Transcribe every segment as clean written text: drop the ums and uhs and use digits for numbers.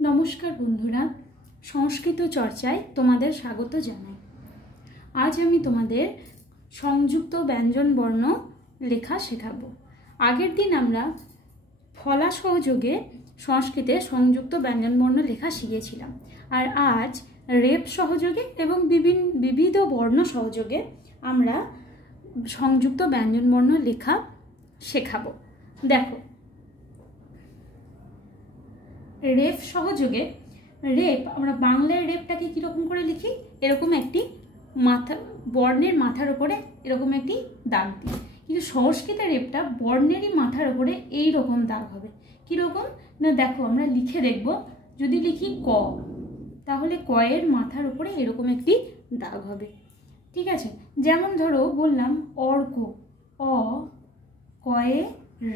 নমস্কার বন্ধুরা, সংস্কৃত চর্চায় তোমাদের স্বাগত জানাই। আজ আমি তোমাদের সংযুক্ত ব্যঞ্জন বর্ণ লেখা শেখাবো। আগের দিন আমরা ফলা সহযোগে সংস্কৃতে সংযুক্ত ব্যঞ্জন বর্ণ লেখা শিখেছিলাম, আর আজ রেপ সহযোগে এবং বিবিধ বর্ণ সহযোগে আমরা সংযুক্ত ব্যঞ্জন বর্ণ লেখা শেখাবো। দেখো, রেপ সহযোগে রেপ আমরা বাংলার রেপটাকে কীরকম করে লিখি, এরকম একটি বর্ণের মাথার উপরে এরকম একটি দাগ দিই, কিন্তু সংস্কৃতের রেপটা বর্ণেরই মাথার উপরে এই রকম দাগ হবে। কীরকম না, দেখো আমরা লিখে দেখব। যদি লিখি ক, তাহলে কয়ের মাথার উপরে এরকম একটি দাগ হবে। ঠিক আছে, যেমন ধরো বললাম অর্ক, অ কয়ে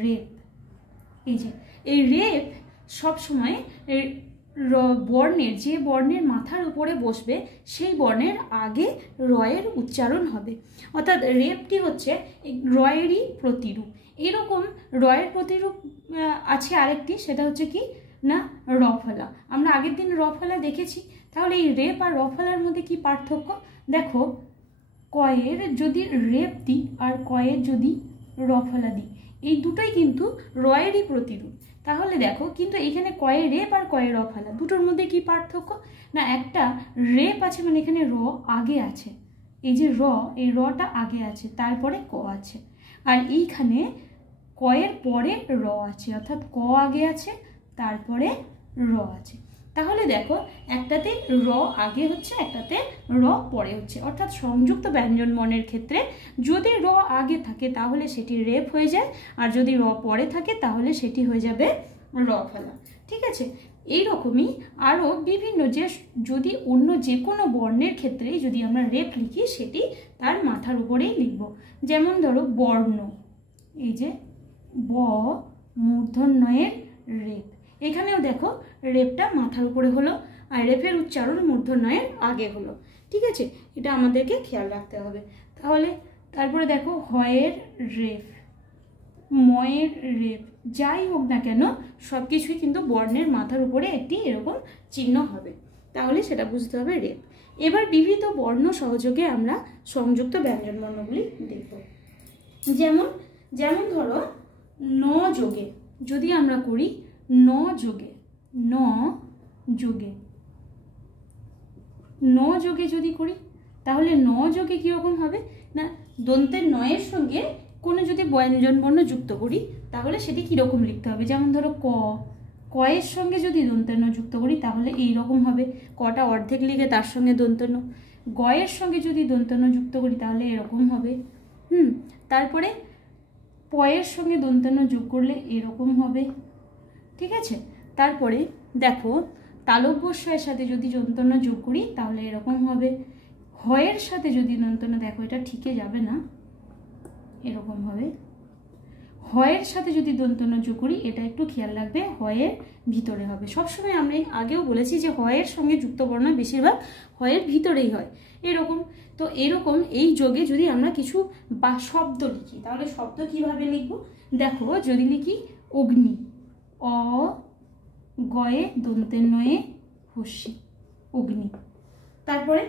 রেপ। এই যে এই রেপ সবসময় বর্ণের, যে বর্ণের মাথার উপরে বসবে সেই বর্ণের আগে রয়ের উচ্চারণ হবে। অর্থাৎ রেপটি হচ্ছে রয়েরই প্রতিরূপ। এরকম রয়ের প্রতিরূপ আছে আরেকটি, সেটা হচ্ছে কি না রফলা। আমরা আগের দিন রফলা দেখেছি। তাহলে এই রেপ আর রফলার মধ্যে কি পার্থক্য? দেখো, কয়ের যদি রেপ দিই আর কয়ের যদি রফলা দিই, এই দুটোই কিন্তু রয়েরই প্রতিরূপ। তাহলে দেখো, কিন্তু এখানে কয়ে রেপ আর কয়ে রফলা দুটোর মধ্যে কি পার্থক্য না, একটা রেপ আছে মানে এখানে র আগে আছে, এই যে র, এই রটা আগে আছে, তারপরে ক আছে, আর এইখানে কয়ের পরে র আছে, অর্থাৎ ক আগে আছে তারপরে র আছে। তাহলে দেখো, একটাতে র আগে হচ্ছে, একটাতে র পরে হচ্ছে। অর্থাৎ সংযুক্ত ব্যঞ্জন বর্ণের ক্ষেত্রে যদি র আগে থাকে তাহলে সেটি রেপ হয়ে যায়, আর যদি র পরে থাকে তাহলে সেটি হয়ে যাবে রফলা। ঠিক আছে, এইরকমই আরও বিভিন্ন, যে যদি অন্য যে কোনো বর্ণের ক্ষেত্রেই যদি আমরা রেপ লিখি সেটি তার মাথার উপরেই লিখব। যেমন ধরো বর্ণ, এই যে ব মূর্ধন্যয়ের রেপ, এখানেও দেখো রেপটা মাথার উপরে হলো আর রেপের উচ্চারণ মূর্ধন্যয়ের আগে হলো। ঠিক আছে, এটা আমাদেরকে খেয়াল রাখতে হবে। তাহলে তারপরে দেখো হয়ের রেপ, ময়ের রেপ, যাই হোক না কেন সব কিছুই কিন্তু বর্ণের মাথার উপরে একটি এরকম চিহ্ন হবে, তাহলে সেটা বুঝতে হবে রেপ। এবার বিবিধ বর্ণ সহযোগে আমরা সংযুক্ত ব্যঞ্জন বর্ণগুলি দেখব। যেমন ধরো ন যোগে যদি আমরা করি, ন যোগে যদি করি, তাহলে ন যোগে কীরকম হবে না, দন্তের নয়ের সঙ্গে কোনো যদি ব্যঞ্জন বর্ণ যুক্ত করি তাহলে সেটি কীরকম লিখতে হবে। যেমন ধরো কয়ের সঙ্গে যদি দন্তের ন যুক্ত করি তাহলে এই রকম হবে, কটা অর্ধেক লিখে তার সঙ্গে দন্তের ন। গয়ের সঙ্গে যদি দন্তের ন যুক্ত করি তাহলে এরকম হবে। তারপরে পয়ের সঙ্গে দন্তের ন যোগ করলে এরকম হবে। ঠিক আছে, তারপরে দেখো তালব্যস্বয়ের সাথে যদি দন্তন্য যোগ করি তাহলে এরকম হবে। হয়ের সাথে যদি দন্তন্য, দেখো এটা ঠিকই যাবে না, এরকম হবে। হয়ের সাথে যদি দন্তন্য যোগ করি, এটা একটু খেয়াল রাখবে, হয়ের ভিতরে হবে। সবসময় আমরা আগেও বলেছি যে হয়ের সঙ্গে যুক্ত বর্ণ বেশিরভাগ হয়ের ভিতরেই হয় এরকম। তো এরকম এই যোগে যদি আমরা কিছু বা শব্দ লিখি তাহলে শব্দ কিভাবে লিখব? দেখো, যদি লিখি অগ্নি, অ গয়ে দন্তের নয়ে হস্যি, অগ্নি। তারপরে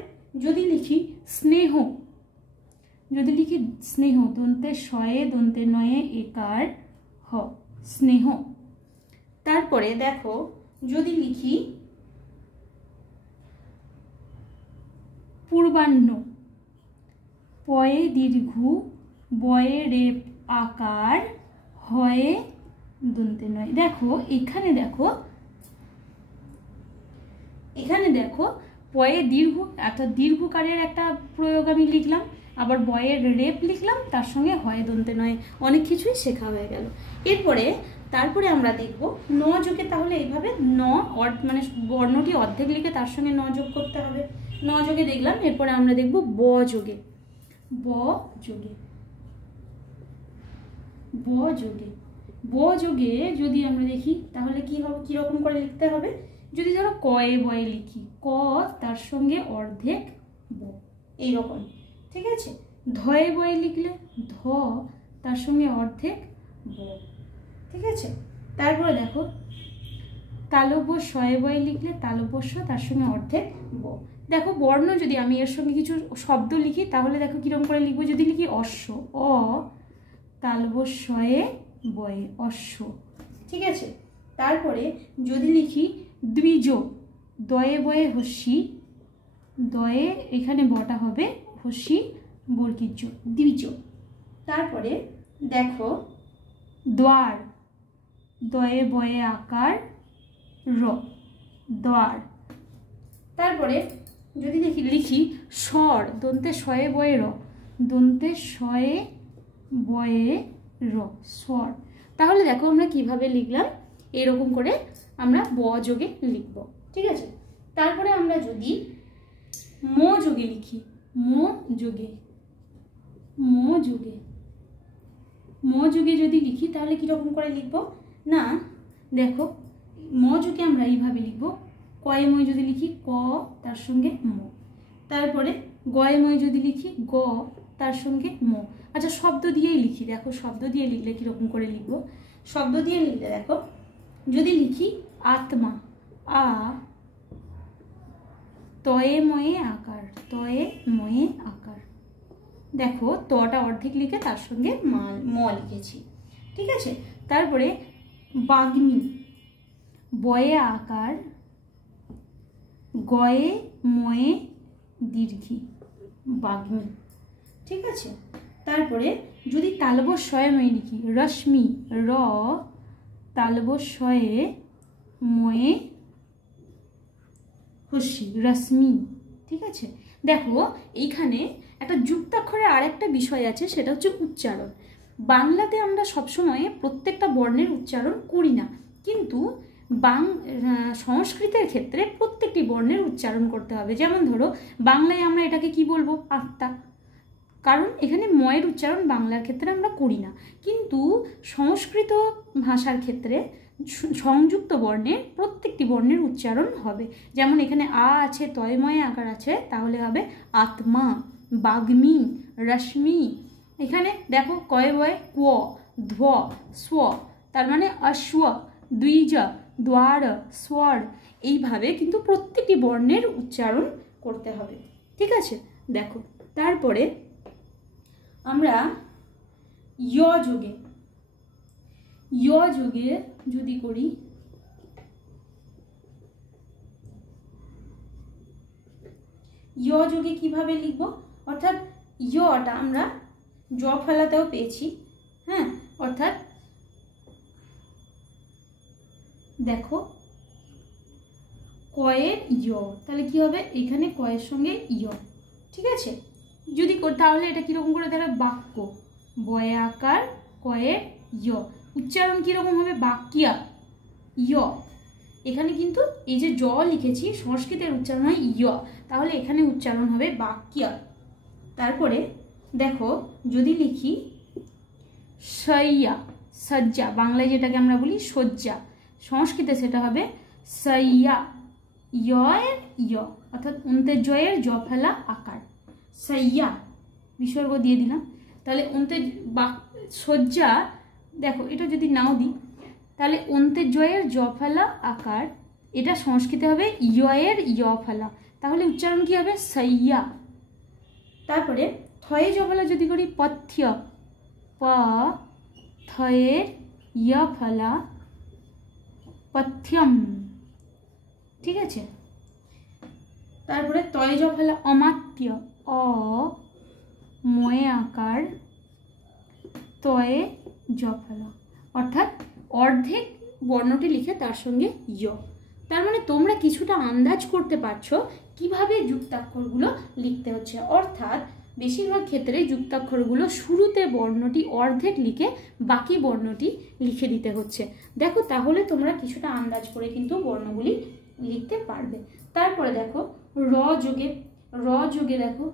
যদি লিখি স্নেহ, দন্তের শয়ে দন্তের নয়ে একার হ, স্নেহ। তারপরে দেখো যদি লিখি পূর্বাহ্ন, পয়ে দীর্ঘ, বয়ে রেপ আকার, হয়ে দন্তের নয়। দেখো এখানে দেখো পয়ে দীর্ঘ, অর্থাৎ দীর্ঘকারের একটা প্রয়োগ আমি লিখলাম, আবার বয়ের রেপ লিখলাম, তার সঙ্গে হয়ে দন্তে নয়, অনেক কিছুই শেখা হয়ে গেল। তারপরে আমরা দেখব ন যোগে, তাহলে এইভাবে মানে বর্ণটি অর্ধেক লিখে তার সঙ্গে ন যোগ করতে হবে। ন যোগে দেখলাম, এরপরে আমরা দেখব ব যোগে যদি আমরা দেখি তাহলে কি হবে, কিরকম করে লিখতে হবে। যদি ধরো কয়ে বয়ে লিখি, ক তার সঙ্গে অর্ধেক ব, এইরকম। ঠিক আছে, ধয়ে বয়ে লিখলে ধ তার সঙ্গে অর্ধেক ব। ঠিক আছে, তারপরে দেখো তালব্য শয়ে বয়ে লিখলে তালব্য স, তার সঙ্গে অর্ধেক ব। দেখো বর্ণ যদি আমি এর সঙ্গে কিছু শব্দ লিখি তাহলে দেখো কিরকম করে লিখবো। যদি লিখি অশ্ব, অ তালব্য শয়ে বয়ে অশ্ব, ঠিক আছে। তারপরে যদি লিখি দ্বিজ, দয়ে বয়ে হস্যি, দয়ে এখানে বটা হবে, হস্যি বর্গীর জ, দ্বিজ। তারপরে দেখো দ্বার, দয়ে বয়ে আকার র, দ্বার। তারপরে যদি লিখি স্বর, দন্তে শয়ে বয়ে র, দন্তে শয়ে বয়ে র, স্বর। তাহলে দেখো আমরা কিভাবে লিখলাম, এরকম করে আমরা ব যোগে লিখব, ঠিক আছে। তারপরে আমরা যদি ম যোগে লিখি, ম যোগে, ম যোগে, ম যোগে যদি লিখি তাহলে কীরকম করে লিখব না, দেখো ম যোগে আমরা এইভাবে লিখব। কয়ে মই যদি লিখি ক, তার সঙ্গে ম। তারপরে গয়ে মই যদি লিখি গ, তার সঙ্গে ম। আচ্ছা শব্দ দিয়েই লিখি, দেখো শব্দ দিয়ে লিখলে কীরকম করে লিখব। শব্দ দিয়ে লিখলে দেখো, যদি লিখি আত্মা, আ তয়ে ময়ে আকার, তয়ে ময়ে আকার। দেখো তটা অর্ধেক লিখে তার সঙ্গে ম লিখেছি, ঠিক আছে। তারপরে বাগ্মী, বয়ে আকার, গয়ে ময়ে দীর্ঘী, বাগ্মী, ঠিক আছে। তারপরে যদি তালব্য শয়ে ময়ে লিখি রশ্মি, র তালব্য শয়ে ময়ে হস্যি, রশ্মি, ঠিক আছে। দেখো এইখানে একটা যুক্তাক্ষরের আরেকটা বিষয় আছে, সেটা হচ্ছে উচ্চারণ। বাংলাতে আমরা সবসময় প্রত্যেকটা বর্ণের উচ্চারণ করি না, কিন্তু সংস্কৃতের ক্ষেত্রে প্রত্যেকটি বর্ণের উচ্চারণ করতে হবে। যেমন ধরো বাংলায় আমরা এটাকে কি বলবো, আত্মা, কারণ এখানে ময়ের উচ্চারণ বাংলার ক্ষেত্রে আমরা করি না, কিন্তু সংস্কৃত ভাষার ক্ষেত্রে সংযুক্ত বর্ণের প্রত্যেকটি বর্ণের উচ্চারণ হবে। যেমন এখানে আ আছে, তয়ময় আকার আছে, তাহলে হবে আত্মা, বাগ্মী, রশ্মি। এখানে দেখো কয়ে বয়ে ক, ধ্ব, স্ব, তার মানে অশ্ব, দ্বিজ, দ্বার, স্বর। এইভাবে কিন্তু প্রত্যেকটি বর্ণের উচ্চারণ করতে হবে, ঠিক আছে। দেখো তারপরে আমরা য় যোগে, য় যোগে যদি করি, য় যোগে কিভাবে লিখব, অর্থাৎ ইয়টা আমরা জ ফেলাতেও পেয়েছি, হ্যাঁ, অর্থাৎ দেখো কয়ের ইয়, তাহলে কি হবে, এখানে কয়ের সঙ্গে ইয়, ঠিক আছে। যদি তাহলে এটা কিরকম করে দেখা, বাক্য, বয়ে আকার কয়ের ইয়, উচ্চারণ কিরকম হবে, বাক্যা, ইয়। এখানে কিন্তু এই যে জ লিখেছি, সংস্কৃতের উচ্চারণ হয় ইয়, তাহলে এখানে উচ্চারণ হবে বাক্যা। তারপরে দেখো যদি লিখি শయ్যা, সজ্জা, বাংলায় যেটাকে আমরা বলি শয্যা, সংস্কৃতে সেটা হবে শయ్যা, ইয়ের ইয়, অর্থাৎ অন্তের জয়ের জ ফেলা আকার, শయ్যা বিসর্গ দিয়ে দিলাম। তাহলে অন্তের শয্যা, দেখো এটা যদি নাও দিই তাহলে অন্তের জয়ের জ ফেলা আকার, এটা সংস্কৃতে হবে ইয়ের ইয় ফেলা, তাহলে উচ্চারণ কি হবে, শయ్যা। তারপরে থয়ে জ ফেলা যদি করি পথ্য, প থয়ের ইয় ফেলা পথ্যম, ঠিক আছে। তারপরে তয়ে জ ফেলা অমাত্য, অ ময়ে আকার তয়ে জ ফেলা, অর্থাৎ অর্ধেক বর্ণটি লিখে তার সঙ্গে ইয়। তার মানে তোমরা কিছুটা আন্দাজ করতে পারছো কিভাবে যুক্তাক্ষরগুলো লিখতে হচ্ছে, অর্থাৎ বেশিরভাগ ক্ষেত্রে যুক্তাক্ষরগুলো শুরুতে বর্ণটি অর্ধেক লিখে বাকি বর্ণটি লিখে দিতে হচ্ছে। দেখো তাহলে তোমরা কিছুটা আন্দাজ করে কিন্তু বর্ণগুলি লিখতে পারবে। তারপরে দেখো র যোগে, র যোগে দেখো,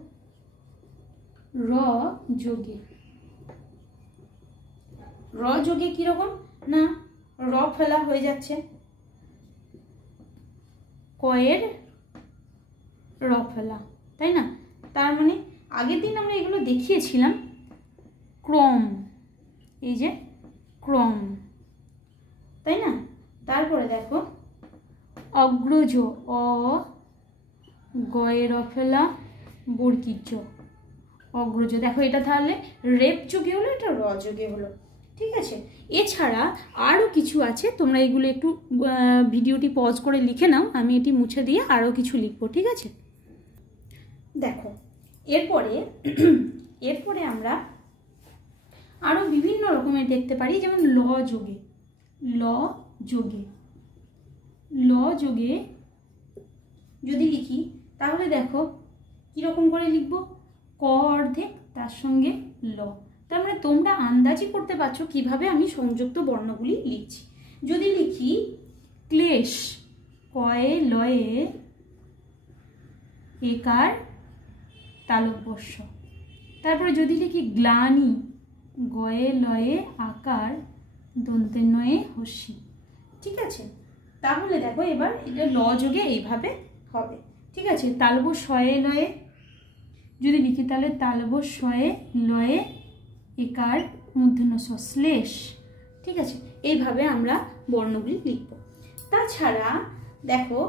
র যোগে, র যোগে কিরকম না, র ফেলা হয়ে যাচ্ছে, কয়ের র ফেলা, তাই না। তার মানে আগের দিন আমরা এগুলো দেখিয়েছিলাম, ক্রম, এই যে ক্রম, তাই না। তারপরে দেখো অগ্রজ, অ গয়ে র ফেলা বর্গীর জ, অগ্রজ। দেখো এটা তাহলে রেপ যোগে হলো, এটা র যোগে হলো। ঠিক আছে, এছাড়া আরও কিছু আছে, তোমরা এগুলো একটু ভিডিওটি পজ করে লিখে নাও, আমি এটি মুছে দিয়ে আরও কিছু লিখবো। ঠিক আছে, দেখো এরপরে আমরা আরও বিভিন্ন রকমের দেখতে পারি, যেমন ল যোগে, ল যোগে, ল যোগে যদি লিখি তাহলে দেখো কীরকম করে লিখব, ক অর্ধেক তার সঙ্গে ল। তার মানে তোমরা আন্দাজি করতে পারছো কিভাবে আমি সংযুক্ত বর্ণগুলি লিখছি। যদি লিখি ক্লেশ, কয়ে লয়ে একার তালব্যস্য। তারপরে যদি লিখি গ্লানি, গয়ে লয়ে আকার দন্তে নয়ে হস্যি। ঠিক আছে, তাহলে দেখো এবার এটা ল যোগে এইভাবে হবে। ঠিক আছে, তালব শয়ে লয়ে যদি লিখি তাহলে তালব শয়ে লয়ে একার মূর্ধন্য স, শ্লেষ। ঠিক আছে, এইভাবে আমরা বর্ণগুলি লিখব। তাছাড়া দেখো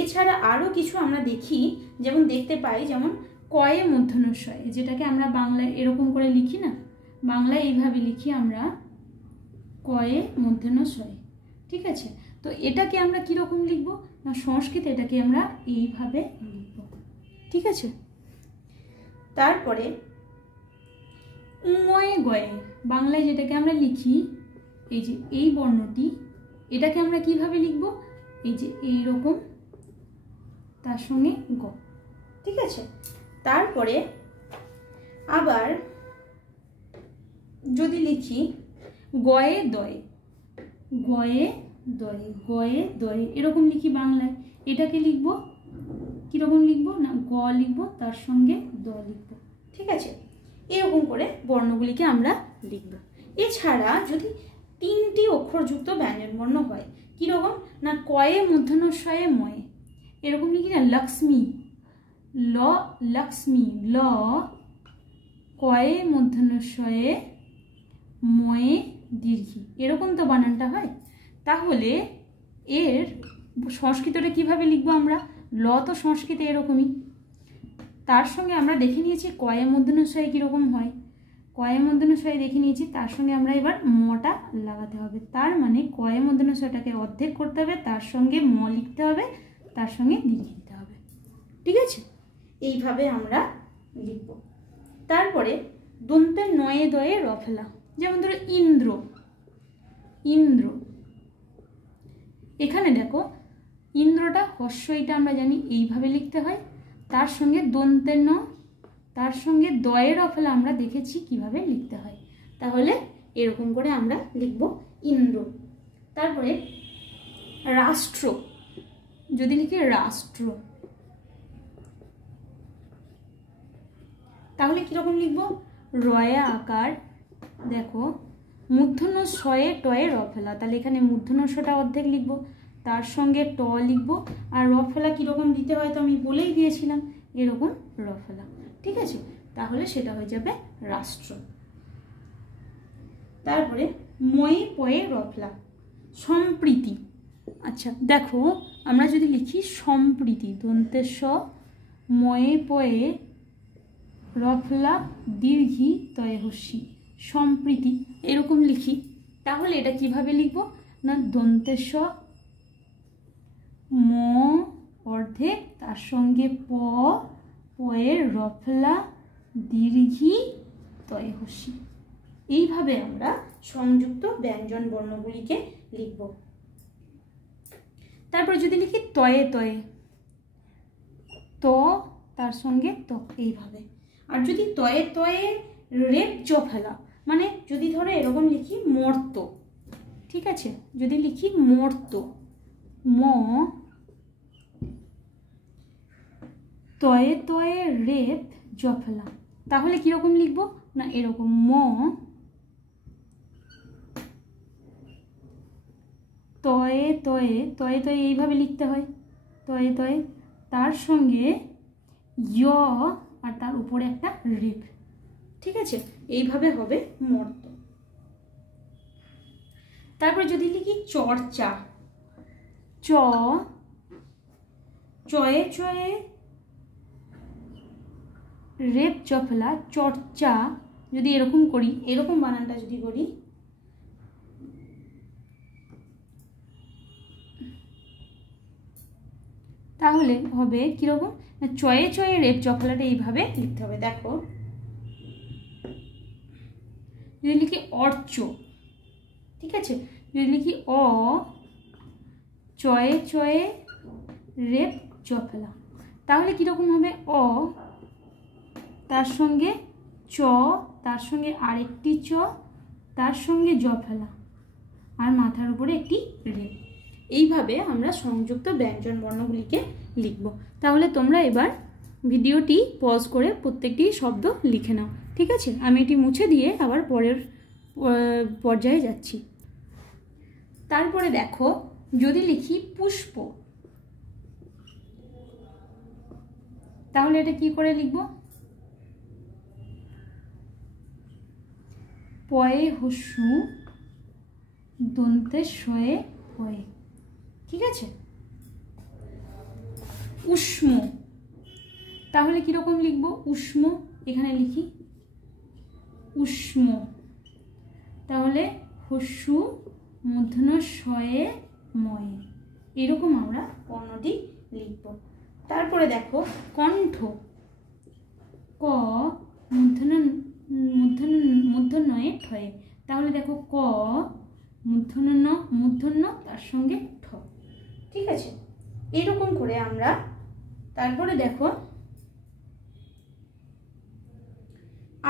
এছাড়া আরও কিছু আমরা দেখি, যেমন দেখতে পাই, যেমন কয়ে মূর্ধন্য শয়ে, যেটাকে আমরা বাংলায় এরকম করে লিখি না, বাংলায় এইভাবে লিখি আমরা কয়ে মূর্ধন্য শয়ে। ঠিক আছে, তো এটাকে আমরা কীরকম লিখব না, সংস্কৃতে এটাকে আমরা এইভাবে লিখব। ঠিক আছে, তারপরে উময়ে গয়ে, বাংলায় যেটাকে আমরা লিখি এই যে এই বর্ণটি, এটাকে আমরা কিভাবে লিখব, এই যে এইরকম তার সঙ্গে গ। ঠিক আছে, তারপরে আবার যদি লিখি গয়ে দয়ে, গয়ে দয়ে, গয়ে দয়ে এরকম লিখি বাংলায়, এটাকে লিখব কীরকম লিখব না, গ লিখব তার সঙ্গে দ লিখব। ঠিক আছে, এরকম করে বর্ণগুলিকে আমরা লিখব। এছাড়া যদি তিনটি অক্ষরযুক্ত ব্যঞ্জনবর্ণ হয়, কীরকম না, কয়ে মূর্ধন্য শয়ে ময়ে, এরকম লিখি না, লক্ষ্মী, ল লক্ষ্মী, ল কয়ে মূর্ধন্য শয়ে ময়ে দীর্ঘী, এরকম তো বানানটা হয়। তাহলে এর সংস্কৃতটা কিভাবে লিখবো আমরা, ল তো সংস্কৃতে এরকমই, তার সঙ্গে আমরা দেখে নিয়েছি কয়ে মূর্ধন্য শয়ে কীরকম হয়, কয়ে মূর্ধন্য শয়ে দেখে নিয়েছি, তার সঙ্গে আমরা এবার মটা লাগাতে হবে। তার মানে কয়ে মূর্ধন্য শয়টাকে অর্ধেক করতে হবে, তার সঙ্গে ম লিখতে হবে, তার সঙ্গে দীর্ঘ দিতে হবে। ঠিক আছে, এইভাবে আমরা লিখব। তারপরে দন্তের নয়ে দয়ে র ফেলা, যেমন ধরো ইন্দ্র, ইন্দ্র, এখানে দেখো ইন্দ্রটা হস্যইটা আমরা জানি এইভাবে লিখতে হয়, তার সঙ্গে দন্তের ন, তার সঙ্গে দয়ের র ফেলা আমরা দেখেছি কিভাবে লিখতে হয়। তাহলে এরকম করে আমরা লিখব ইন্দ্র। তারপরে রাষ্ট্র, যদি লিখি রাষ্ট্র, তাহলে কীরকম লিখব, রয়া আকার, দেখো মূর্ধন্য শয়ে টয়ে র ফেলা, তাহলে এখানে মূর্ধন্য শটা অর্ধেক লিখব, তার সঙ্গে ট লিখব, আর র ফেলা কীরকম দিতে হয় তো আমি বলেই দিয়েছিলাম, এরকম র ফেলা। ঠিক আছে, তাহলে সেটা হয়ে যাবে রাষ্ট্র। তারপরে ময়ে পয়ে র ফেলা, সম্প্রীতি। আচ্ছা দেখো আমরা যদি লিখি সম্প্রীতি, দন্তের স ময়ে পয়ে র ফেলা দীর্ঘী তয়ে হস্যি, সম্প্রীতি এরকম লিখি, তাহলে এটা কিভাবে লিখব না, দন্তের স ম অর্ধেক তার সঙ্গে প, পয়ের র ফেলা দীর্ঘী তয়ে হস্যি। এইভাবে আমরা সংযুক্ত ব্যঞ্জন বর্ণগুলিকে লিখব। তারপর যদি লিখি তয়ে তয়ে, ত তার সঙ্গে ত, এইভাবে। আর যদি তয়ে তয়ে রেপ জ ফেলা, মানে যদি ধরো এরকম লিখি মর্ত, ঠিক আছে, যদি লিখি মর্ত, ম তয়ে তয়ে রেপ জ ফেলা, তাহলে কীরকম লিখব না, এরকম ম তয়ে তয়ে, তয়ে তয়ে এইভাবে লিখতে হয়, তয়ে তয়ে তার সঙ্গে য় আর তার উপরে একটা রেপ। ঠিক আছে, এইভাবে হবে মর্ত। তারপরে যদি লিখি চর্চা, চ চয়ে চয়ে রেপ চফলা চর্চা, যদি এরকম করি, এরকম বানানটা যদি করি, তাহলে হবে কিরকম, চয়ে চয়ে রেপ চফলাটা এইভাবে লিখতে হবে। দেখো যদি লিখি অর্চ, ঠিক আছে, যদি লিখি অ চয়ে চয়ে রেপ চফলা, তাহলে কীরকম হবে, অ তার সঙ্গে চ, তার সঙ্গে আরেকটি চ, তার সঙ্গে জ ফেলা, আর মাথার উপরে একটি রেপ। এইভাবে আমরা সংযুক্ত ব্যঞ্জন বর্ণগুলিকে লিখব। তাহলে তোমরা এবার ভিডিওটি পজ করে প্রত্যেকটি শব্দ লিখে নাও, ঠিক আছে। আমি এটি মুছে দিয়ে আবার পরের পর্যায়ে যাচ্ছি। তারপরে দেখো যদি লিখি পুষ্প, তাহলে এটা কি করে লিখব, পয়ে হস্যু দন্তে শয়ে পয়ে, ঠিক আছে। উষ্ম, তাহলে কিরকম লিখব, উষ্ম, এখানে লিখি উষ্ম, তাহলে হস্যু মূর্ধন্য শয়ে ময়ে, এরকম আমরা বর্ণটি লিখব। তারপরে দেখো কণ্ঠ, ক মূর্ধন্যয়ে ঠয়ে, তাহলে দেখো ক মূর্ধন্য তার সঙ্গে ঠ, ঠিক আছে। এরকম করে আমরা, তারপরে দেখো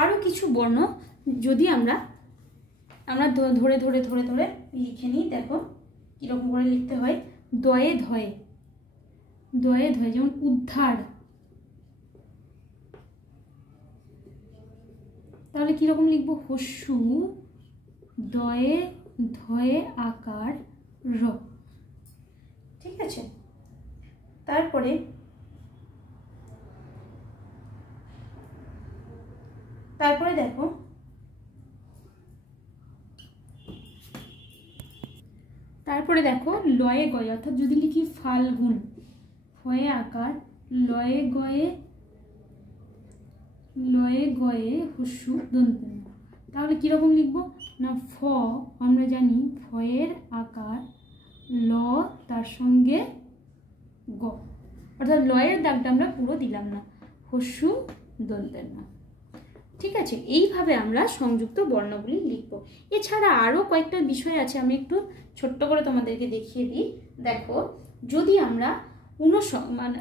আরো কিছু বর্ণ যদি আমরা ধরে ধরে ধরে ধরে লিখে নিই। দেখো কিরকম করে লিখতে হয়, দয়ে ধয়ে, দয়ে ধয়ে, যেমন উদ্ধার, তাহলে কিরকম লিখবো, হস্যু দয়ে ধয়ে আকার র, ঠিক আছে। তারপরে দেখো লয়ে গয়ে, অর্থাৎ যদি লিখি ফাল্গুন, ফয়ে আকার লয়ে গয়ে হস্যু দন্ত, তাহলে কিরকম লিখবো না, ফ আমরা জানি ফয়ের আকার ল তার সঙ্গে গ, অর্থাৎ লয়ের দাগটা আমরা পুরো দিলাম না, হস্যু দন্তের না, ঠিক আছে। এইভাবে আমরা সংযুক্ত বর্ণগুলি লিখব। এছাড়া আরও কয়েকটা বিষয় আছে, আমি একটু ছোট্ট করে তোমাদেরকে দেখিয়ে দিই। দেখো যদি আমরা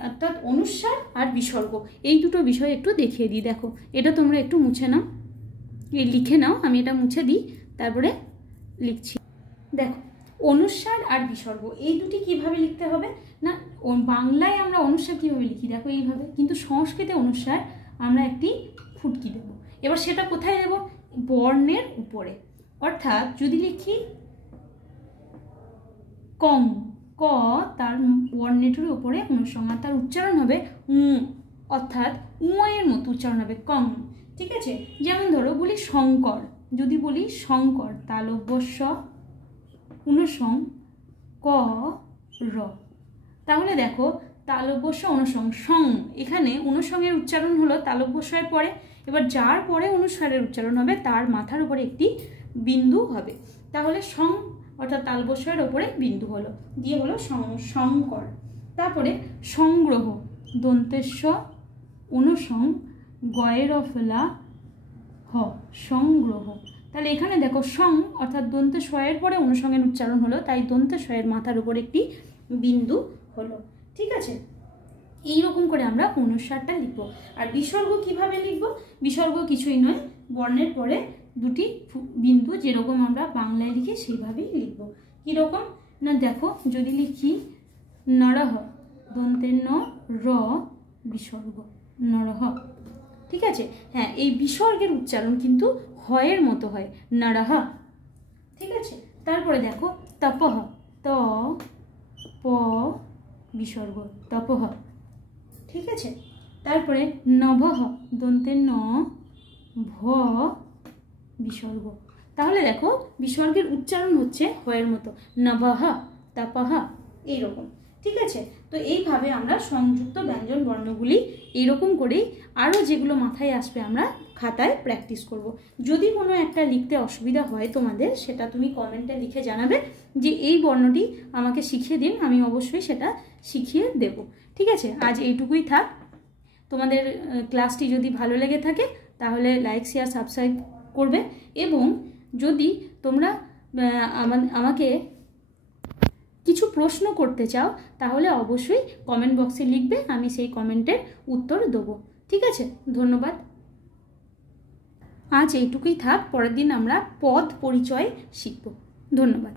অর্থাৎ অনুস্বার আর বিসর্গ, এই দুটো বিষয় একটু দেখিয়ে দিই। দেখো এটা তোমরা একটু মুছে নাও, লিখে নাও, আমি এটা মুছে দিই তারপরে লিখছি। দেখো অনুস্বার আর বিসর্গ এই দুটি কিভাবে লিখতে হবে না, বাংলায় আমরা অনুস্বার কিভাবে লিখি, দেখো এইভাবে, কিন্তু সংস্কৃতে অনুস্বার আমরা একটি ফুটকি দেব। এবার সেটা কোথায় দেব, বর্ণের উপরে, অর্থাৎ যদি লিখি কম, ক তার বর্ণের উপরে অনুসংজ্ঞা, তার উচ্চারণ হবে অর্থাৎ এর মতো উচ্চারণ হবে কম, ঠিক আছে। যেমন ধরো বলি শঙ্কর, যদি বলি শঙ্কর, তালব্যস্য অনুসং ক র, তাহলে দেখো তালব্যস্য অনুসং, সং, এখানে অনুসংয়ের উচ্চারণ হলো তালব্যস্যের পরে, এবার যার পরে অনুস্বারের উচ্চারণ হবে তার মাথার উপরে একটি বিন্দু হবে, তাহলে সং অর্থাৎ তালব্যস্যের ওপরে বিন্দু হলো, দিয়ে হলো শঙ্কর। তারপরে সংগ্রহ, দন্তেস্য অনুসং গয়ের ফলা হ, সংগ্রহ, তাহলে এখানে দেখো সং অর্থাৎ দন্তে শয়ের পরে অনুসংয়ের উচ্চারণ হলো, তাই দন্তে শয়ের মাথার উপর একটি বিন্দু হলো, ঠিক আছে। এইরকম করে আমরা অনুস্বারটা লিখবো। আর বিসর্গ কিভাবে লিখবো, বিসর্গ কিছুই নয়, বর্ণের পরে দুটি বিন্দু, যেরকম আমরা বাংলায় লিখি সেইভাবেই লিখবো। কীরকম না, দেখো যদি লিখি নরহ, দন্তের ন র বিসর্গ নরহ, ঠিক আছে। হ্যাঁ, এই বিসর্গের উচ্চারণ কিন্তু হয়ের মতো হয়, নরহ, ঠিক আছে। তারপরে দেখো তপহ, ত প বিসর্গ তপহ, ঠিক আছে। তারপরে নভঃ, দন্তের ন ভ বিসর্গ, তাহলে দেখো বিসর্গের উচ্চারণ হচ্ছে হয়ের মতো, নভঃ তপঃ, এইরকম। ঠিক আছে। তো এইভাবে আমরা সংযুক্ত ব্যঞ্জন বর্ণগুলি এইরকম করেই আরও যেগুলো মাথায় আসবে আমরা খাতায় প্র্যাকটিস করব। যদি কোনো একটা লিখতে অসুবিধা হয় তোমাদের, সেটা তুমি কমেন্টে লিখে জানাবে যে এই বর্ণটি আমাকে শিখিয়ে দিন, আমি অবশ্যই সেটা শিখিয়ে দেব। ঠিক আছে, আজ এইটুকুই থাক। তোমাদের ক্লাসটি যদি ভালো লেগে থাকে তাহলে লাইক, শেয়ার, সাবস্ক্রাইব করবে, এবং যদি তোমরা আমাকে কিছু প্রশ্ন করতে চাও তাহলে অবশ্যই কমেন্ট বক্সে লিখবে, আমি সেই কমেন্টের উত্তর দেবো। ঠিক আছে, ধন্যবাদ। আজ এইটুকুই থাক, পরের দিন আমরা পদ পরিচয় শিখব। ধন্যবাদ।